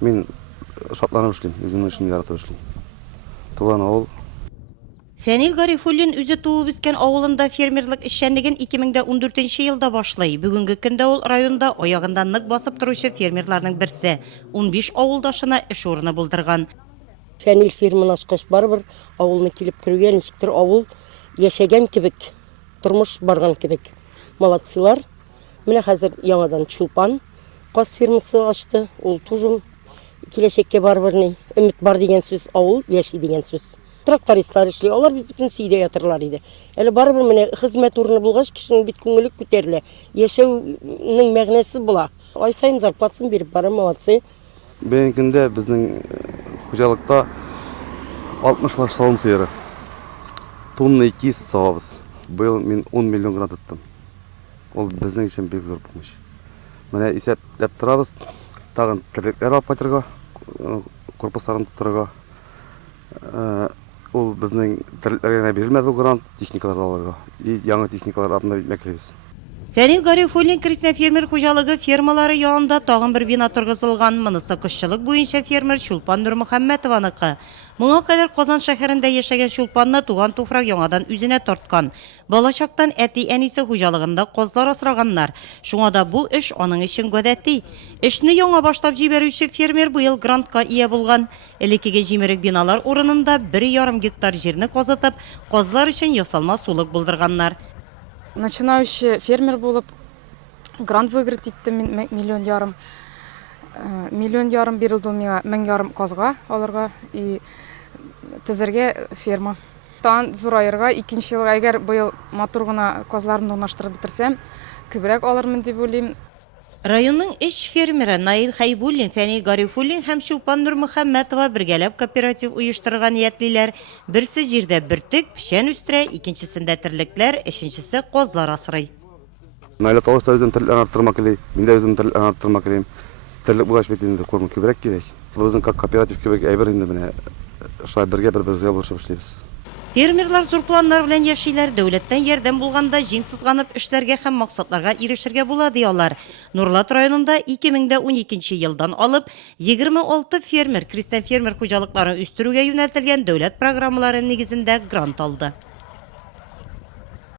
Мен шатланып эшлим, өзүмнүн ишимди яратып эшлим. Туган авыл. Фәнил Гарифуллин үзе туып үскән авылында фермерлык эшчәнлеген 2014 елда башлый. Бүгенге көндә ул районда аягында нык басып торучы фермерларның берсе. 15 авылдашына эш урыны булдырган. Фәнил ферманы ачкач барыбер авылны килеп кергән, ничектер авыл яшәгән кебек, тормыш барган кебек. Молодцылар. Менә хәзер яңадан Чулпан каз фермасы ачты. Ул тоже киләчәккә барыбер ни өмет бар дигән сүз, авыл яши дигән сүз. Трактористлар эшли, алар бөтен сөйдә ятырлар иде. Әле барыбер менә хезмәт урыны булгач, кешенең бит күңеле күтәрелә. Яшәүнең мәгънәсе була. Ай сайын зарплатасын биреп бара, молодцы. Бенкинде биздин хуҗалыкта 60 баш савым сыйыры. Тонна 200 савабыз. Быел мен 10 миллион грант тоттым. Ол биздин өчен бик зур помощь. Менә исәпләп торабыз. Тагын терлекләр алып кайтырга, корпусларын тоттырга. Ул безнең терлекләргә бирелмәде грант, техникалар алырга. И яңа техникалар алып мәктәбез. Фәнил Гарифуллин крестьян фермер хуҗалыгы фермалары янында тагын бер бина торгызылган. Монысы кышчылык буенча фермер Чулпан Нурмөхәммәтованыкы. Моңа кадәр Казан шәһәрендә яшәгән Чулпанны туган туфрак яңадан үзенә тарткан. Балачактан әти-әнисе хуҗалыгында казлар асраганнар. Шуңа да бу эш аның өчен гадәти. Эшне яңа башлап җибәрүче фермер быел грантка ия булган. Элеккеге җимерек биналар урынында 1,5 гектар җирне казытып, казлар өчен ясалма сулык булдырганнар. Начинающий фермер булып, грант выиграть иттем миллион ярым. Миллион ярым бирелде миңа 1,5 ярым казга алырга и тезергә ферма. Тан зурайырга 2нче елга әгәр быел матур гына казларымны урнаштырып битерсәм, күбрәк алырмын дип уйлыйм. Районның эш фермеры Наил Хайбуллин, Фәнил Гарифуллин һәм Чулпан Нурмөхәммәтова бергәләп кооператив оештырган ниятлиләр. Берсе җирдә бөртек, печән үстерә, икенчесендә терлекләр, өченчесе казлар асрый. Наил тавышта үзем терлекләрне арттырмак телим, мин дә үзем терлекләрне арттырмак телим. Терлек булгач бит инде корм күбрәк кирәк. Безнең кооператив кебек әйбер инде менә. Шулай бер-беребезгә булышып эшлибез. Фермерлар зур планнар белән яшиләр, дәүләттән ярдәм булганда җиңсызганып эшләргә һәм максатларга ирешергә була диялар. Нурлат районында 2012 елдан алып 26 фермер, крестьян фермер хуҗалыкларын үстерүгә юнәлтелгән дәүләт программалары нигезендә грант алды.